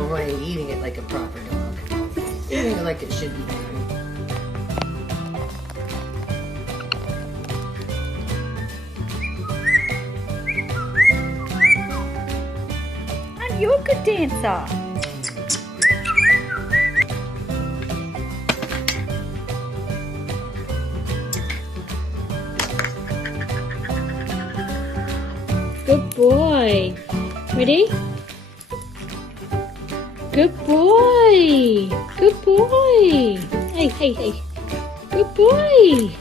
away, eating it like a proper dog. Eating it like it should be done. You're a good dancer. Good boy. Ready? Good boy. Good boy. Hey, hey, hey. Good boy.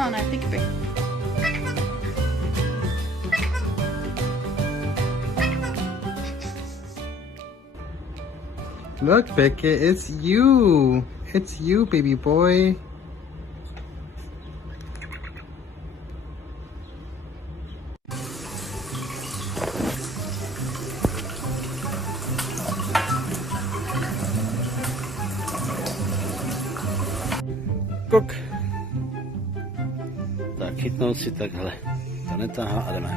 Oh no, think of it. Look, Beckett, it's you. It's you, baby boy. Guck. Tak, chytnout si takhle. To netáhá a jdeme.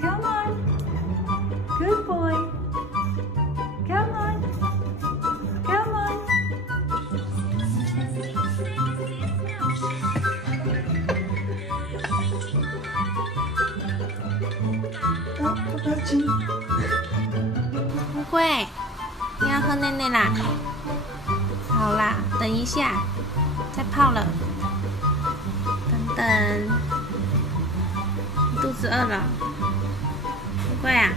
Come on. Good boy. Come on. Come on. Oh, 不会，你要喝奶奶啦。好啦，等一下，再泡了。等等，你肚子饿了？不会啊。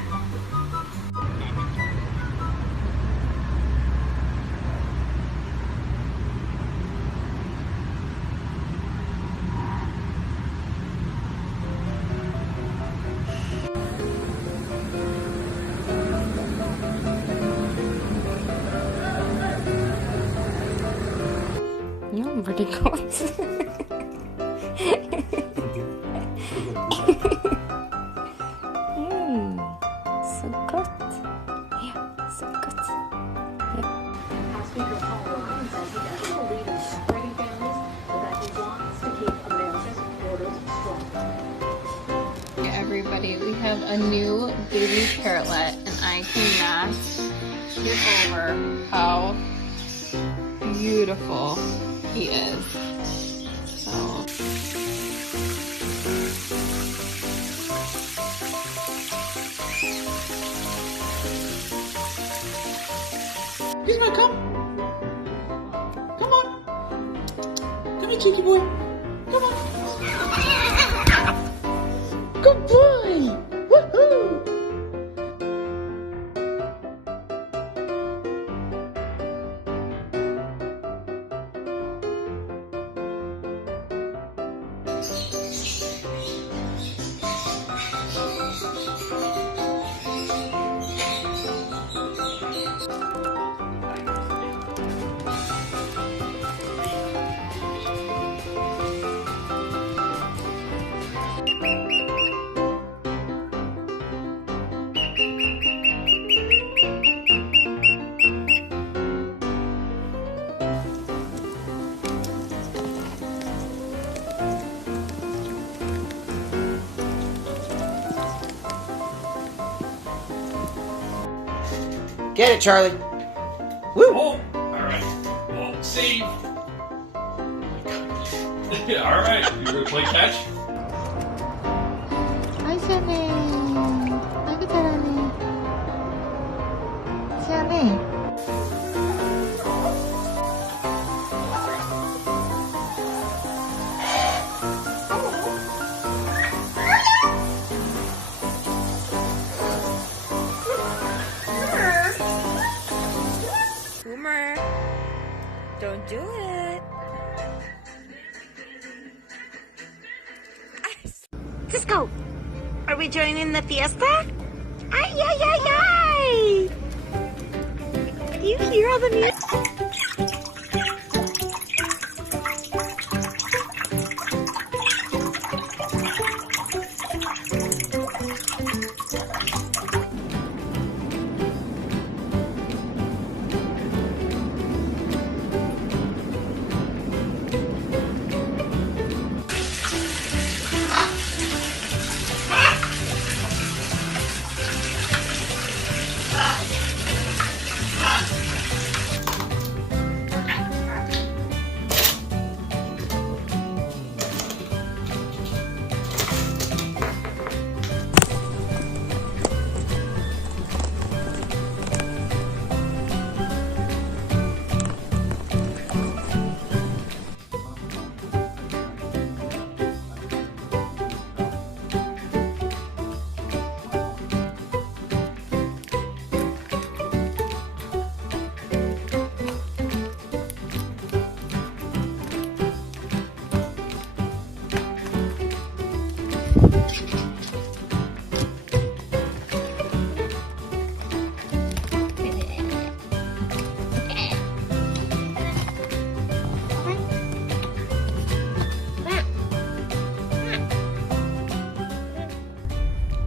你用不的口子。so good. Yeah, so good. Yeah. Speaker Paul Ryan says he doesn't believe in separating families, but that he wants to keep America's borders strong. everybody, we have a new baby parrotlet, and I cannot get over how beautiful he is. So. He's gonna come. Come on. Come here, cheeky boy. Come on. Good boy. Woohoo. Get it, Charlie. Woo! Oh, alright. Oh, save. Alright, you gonna play catch? 아이 시원해. 아이고 잘하네. 시원해. Boomer, don't do it. Cisco, are we joining the fiesta? Ay, ay, ay, ay! Do you hear all the music?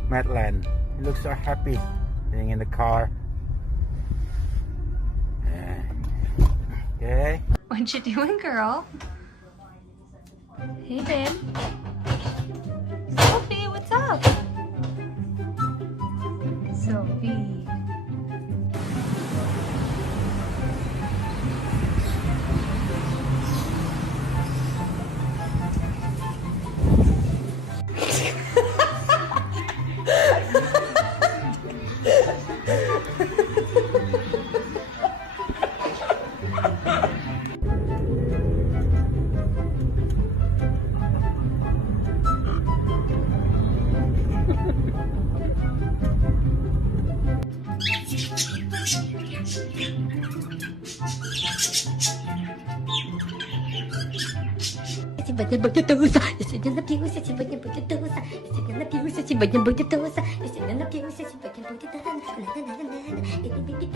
Madeline, you look so happy being in the car. Okay. What you doing, girl? Hey, babe. Sophie, what's up? Sophie. Сегодня будет туса, я сегодня напьюся, сегодня будет туса, я сегодня напьюся, сегодня будет туса, я сегодня напьюся, сегодня будет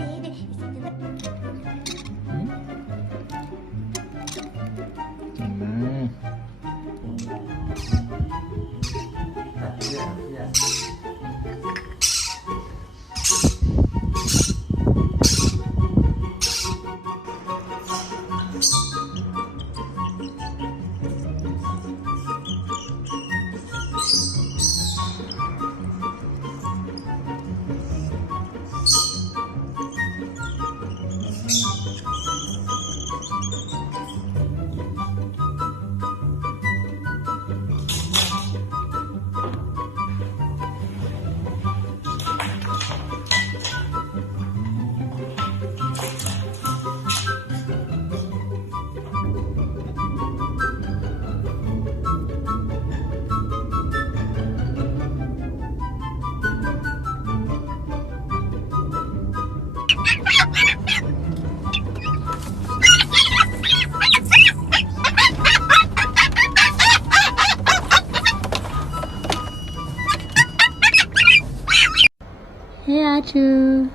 Hey, Achu.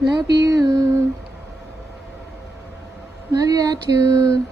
Love you. Love you, Achu.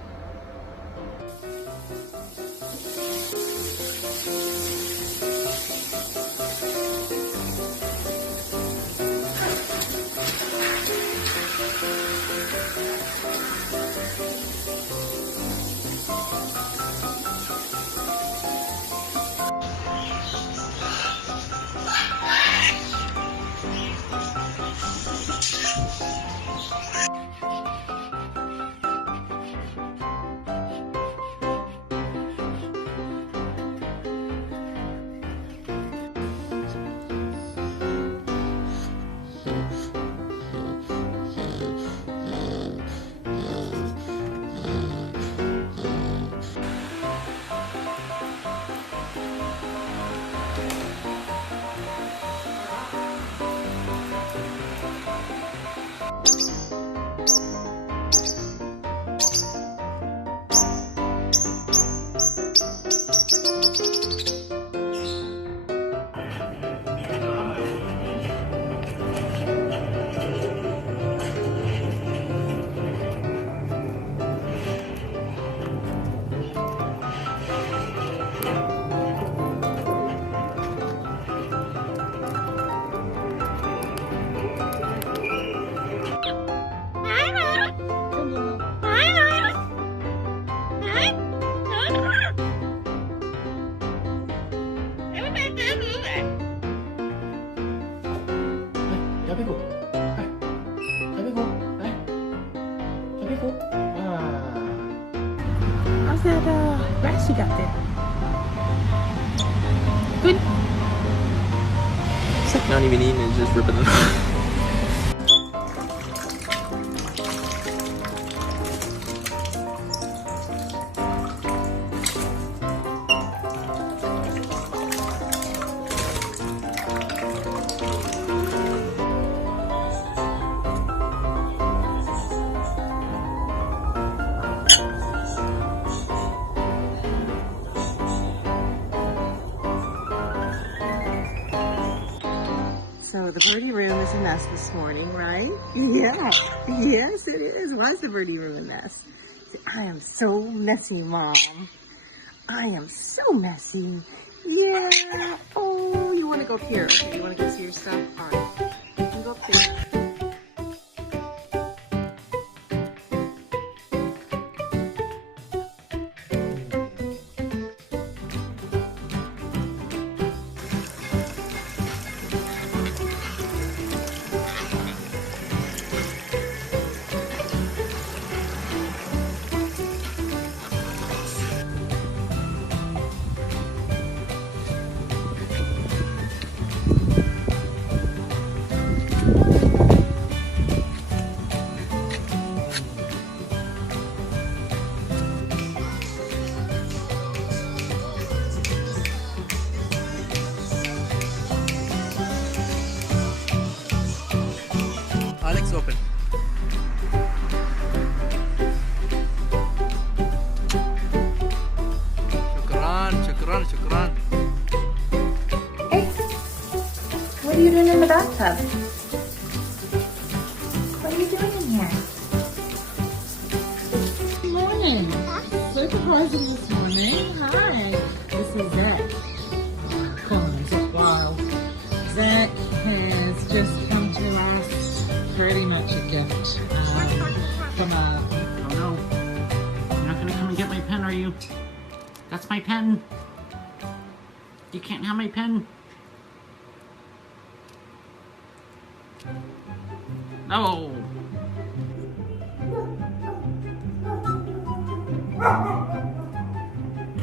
you got there? Good. It's like not even eating, it's just ripping it off. So the birdie room is a mess this morning, right? Yeah. Yes, it is. Why is the birdie room a mess? I am so messy, Mom. I am so messy. Yeah. Oh, you want to go up here? Okay, you want to go see your stuff? All right. You can go up there. Alex, open. Shukran, shukran. Hey, what are you doing in the bathtub? What are you doing in here? Good morning. Supervising this morning. Hi. This is Zach. Come on, Zach. Wow. Zach has just come to us pretty much a gift from a... Oh no. You're not gonna come and get my pen, are you? That's my pen. You can't have my pen. No.